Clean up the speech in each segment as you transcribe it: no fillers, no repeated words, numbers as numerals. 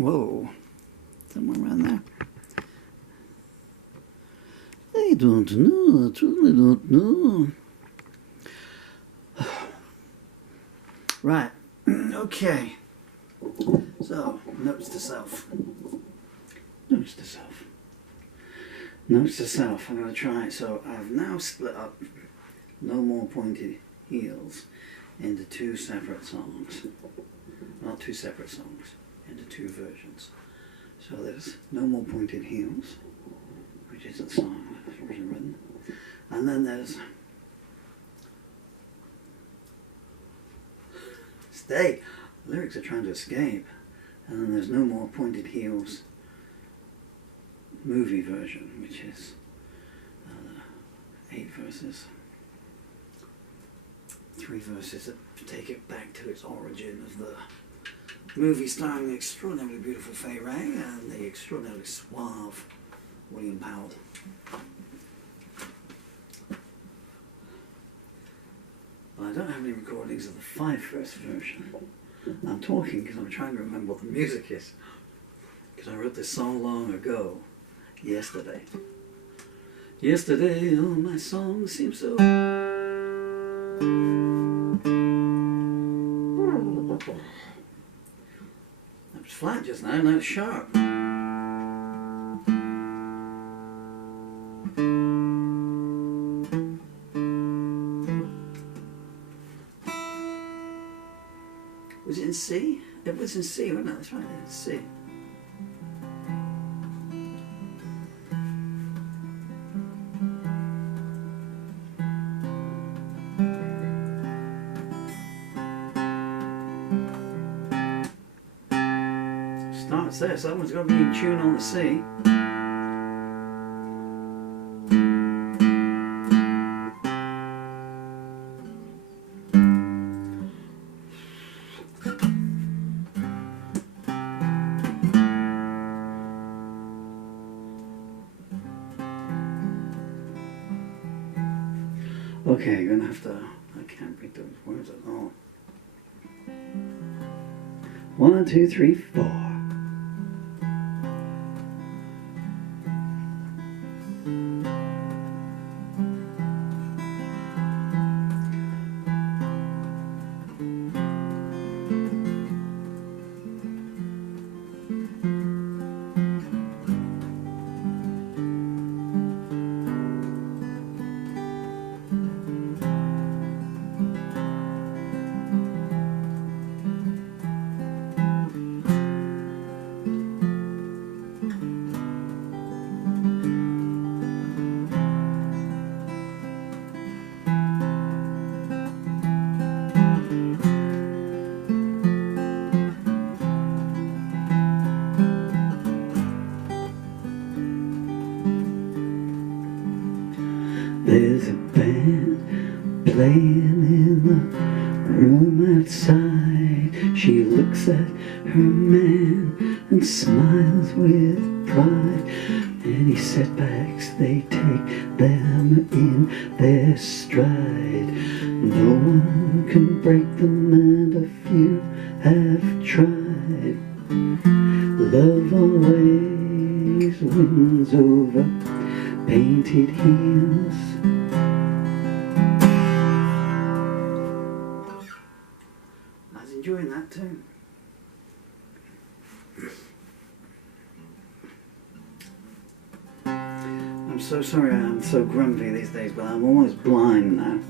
Whoa, somewhere around there. I don't know, I truly don't know. Right, okay. So, notes to self. Notes to self. Notes to self, I'm going to try it. So, I've now split up No More Pointed Heels into two separate songs. Not two separate songs, into two versions. So there's No More Pointed Heels, which is the song that was originally written. And then there's Stay. The lyrics are trying to escape. And then there's No More Pointed Heels movie version, which is 8 verses. 3 verses that take it back to its origin of the movie starring the extraordinarily beautiful Prairie and the extraordinarily suave William Powell. But I don't have any recordings of the 5-verse version. I'm talking because I'm trying to remember what the music is. Because I wrote this song long ago, yesterday. Yesterday, all my songs seem so... That was flat just now, now it's sharp. Was it in C? It was in C, wasn't it? That's right, it's C. Starts there, so that one's got to be in tune on the C. Okay, you're gonna have to, I can't read those words at all. 1, 2, 3, 4. There's a band playing in the room outside. She looks at her man and smiles with pride. Any setbacks, they take them in their stride. No one can break them, and a few have tried. Love always wins over painted heels. I was enjoying that too. I'm so sorry I'm so grumpy these days, but I'm almost blind now.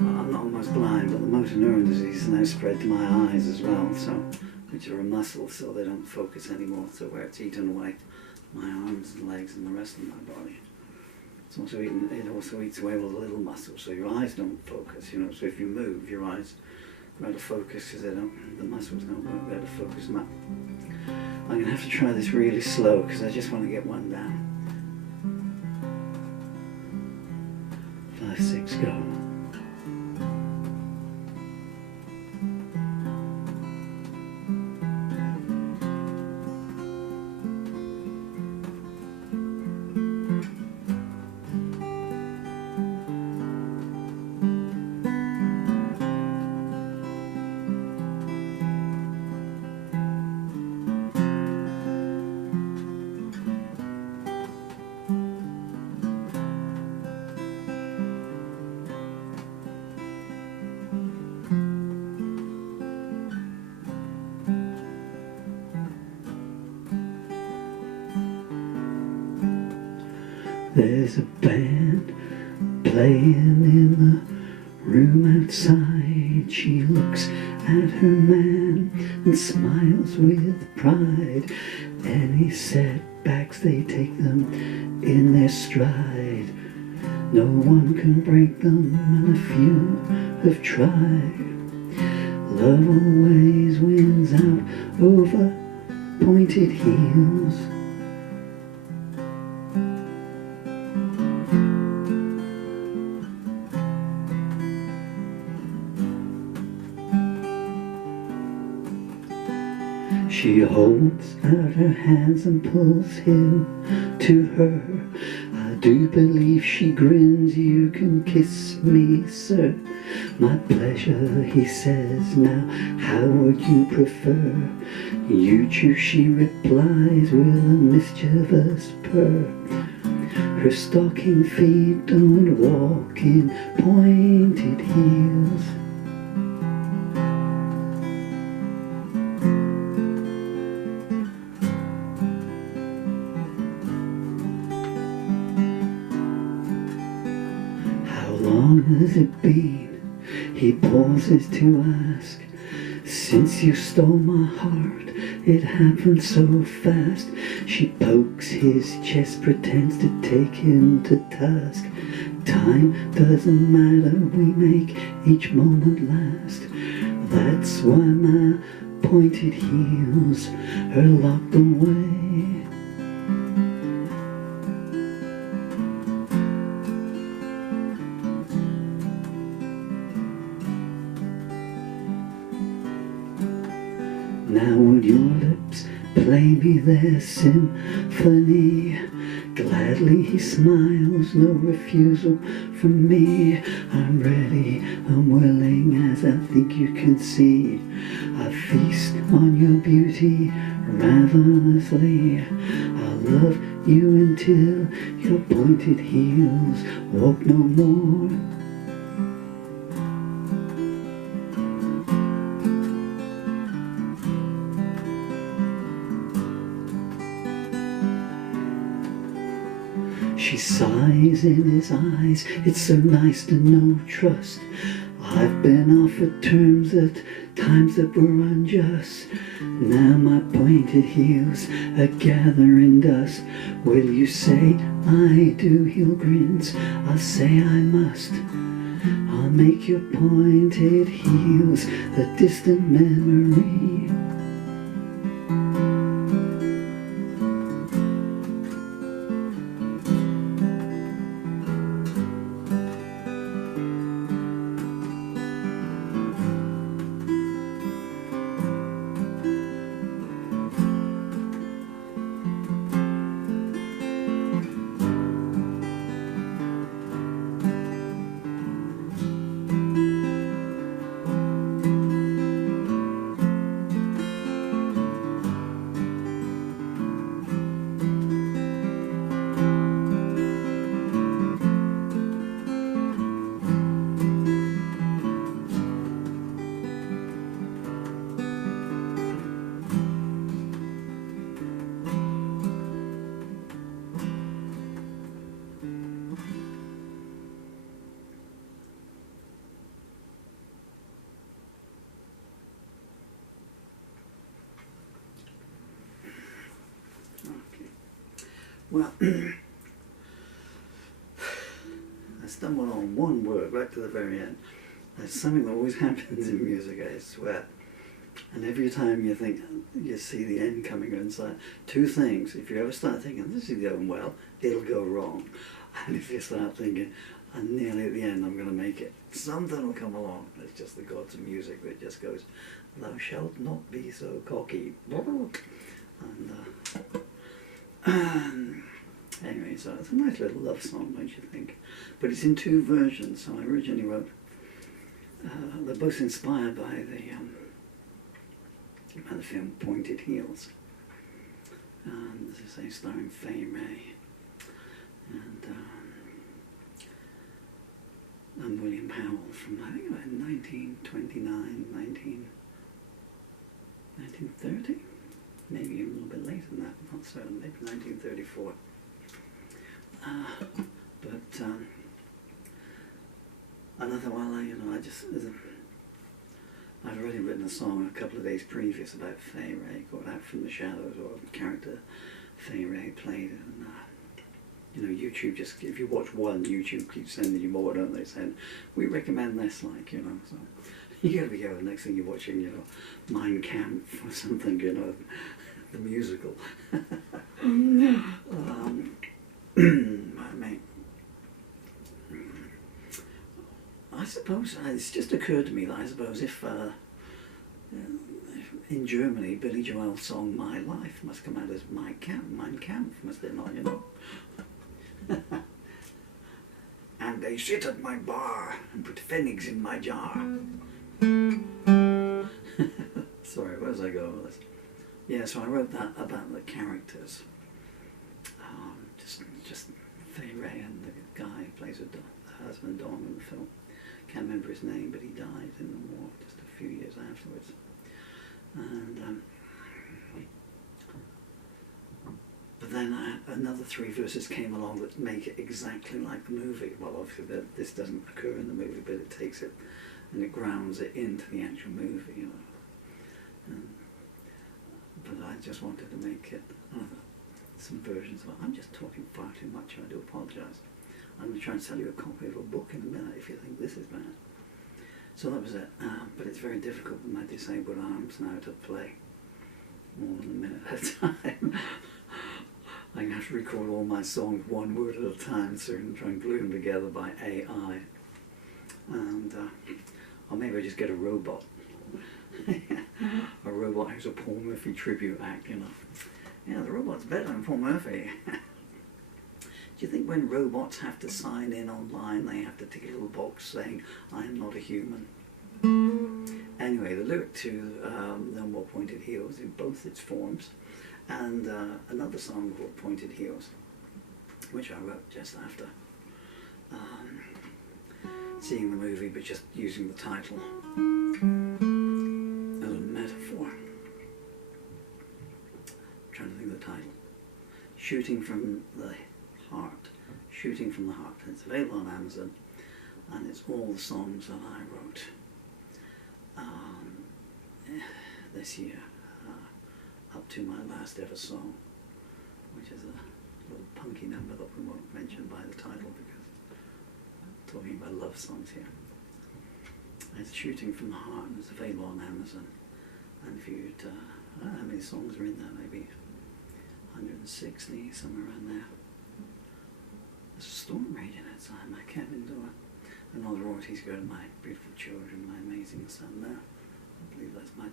Well, I'm not almost blind, but the motor neuron disease is now spread to my eyes as well, so which are a muscle, so they don't focus anymore. So where it's eaten away, my arms and legs and the rest of my body. It's also it also eats away all the little muscles, so your eyes don't focus, you know. So if you move, your eyes go out of focus because the muscles don't go out of focus. I'm going to have to try this really slow because I just want to get one down. 5, 6, go. There's a band playing in the room outside. She looks at her man and smiles with pride. Any setbacks, they take them in their stride. No one can break them, and a few have tried. Love always wins out over pointed heels. She holds out her hands and pulls him to her. I do believe she grins, "You can kiss me, sir." "My pleasure," he says, "now how would you prefer?" "You choose," she replies with a mischievous purr. Her stocking feet don't walk in pointed heels. Has it been, he pauses to ask, "Since you stole my heart, it happened so fast." She pokes his chest, pretends to take him to task. "Time doesn't matter, we make each moment last." That's why my pointed heels are locked away. Now would your lips play me their symphony? Gladly he smiles, no refusal from me. I'm ready, I'm willing, as I think you can see. I feast on your beauty ravenously. I'll love you until your pointed heels walk no more. She sighs in his eyes, "It's so nice to know trust. I've been offered terms at times that were unjust. Now my pointed heels are gathering dust. Will you say I do?" He'll grins, "I'll say I must. I'll make your pointed heels a distant memory." Well, I stumbled on one word right to the very end. There's something that always happens in music, I swear. And every time you think, you see the end coming inside, two things. If you ever start thinking, this is going well, it'll go wrong. And if you start thinking, I'm nearly at the end, I'm going to make it, something will come along. It's just the gods of music that just goes, "Thou shalt not be so cocky." And anyway, so it's a nice little love song, don't you think? But it's in two versions. So I originally wrote, they're both inspired by the film Pointed Heels. And as I say, starring Prairie and William Powell from, I think, about 1929, 1930? Maybe a little bit later than that, I'm not certain, maybe 1934. But another one, I'd already written a song a couple of days previous about Prairie, called Out from the Shadows, or a character Prairie played. And YouTube, just if you watch one, YouTube keeps sending you more, don't they? Saying, we recommend this, so you gotta be careful. Next thing you're watching, Mein Kampf or something, the musical. I suppose it's just occurred to me that I suppose if in Germany Billy Joel's song "My Life" must come out as Mein Kampf, must it not? And they sit at my bar and put pfennigs in my jar. Sorry, where was I going with this? Yeah, so I wrote that about the characters. Just Prairie and the guy who plays the husband Don in the film. Can't remember his name, but he died in the war just a few years afterwards. And but then another 3 verses came along that make it exactly like the movie. Well, obviously this doesn't occur in the movie, but it takes it and it grounds it into the actual movie. But I just wanted to make it some versions of it. I'm just talking far too much. I do apologise. I'm going to try and sell you a copy of a book in a minute if you think this is bad. So that was it. But it's very difficult with my disabled arms now to play more than a minute at a time. I'm going to have to record all my songs one word at a time, so I'm trying to glue them together by AI. And or maybe I just get a robot. A robot who's a Paul Murphy tribute act, Yeah, the robot's better than Paul Murphy. Do you think when robots have to sign in online, they have to tick a little box saying, I am not a human? Anyway, the lyric to No More Pointed Heels in both its forms, and another song called Pointed Heels, which I wrote just after seeing the movie, but just using the title as a metaphor. I'm trying to think of the title. Shooting from the Heart. Shooting from the Heart. It's available on Amazon, and it's all the songs that I wrote this year, up to my last ever song, which is a little punky number that we won't mention by the title because I'm talking about love songs here. It's Shooting from the Heart, and it's available on Amazon. And if you'd, I don't know how many songs are in there, maybe 160, somewhere around there. There's a storm raging outside my cabin door, and all the royalties go to my beautiful children, my amazing son there. I believe that's that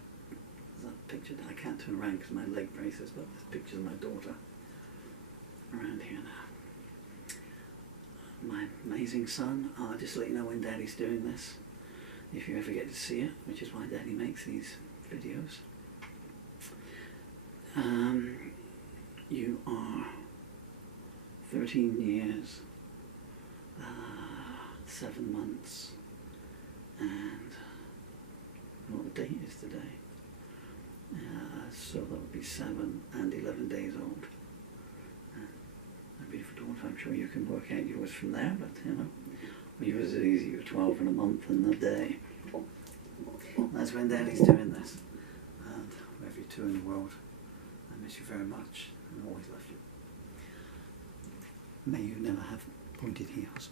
picture. I can't turn around because my leg braces, but there's pictures of my daughter around here now. My amazing son. Just to let you know when Daddy's doing this, if you ever get to see it, which is why Daddy makes these videos. You are 13 years, 7 months, and what the date is today. So that would be 7 and 11 days old. A beautiful daughter. I'm sure you can work out yours from there, but yours is easy. You're 12 in a month and a day. That's when Daddy's doing this. And wherever you two in the world, I miss you very much and always love you. May you never have pointed heels.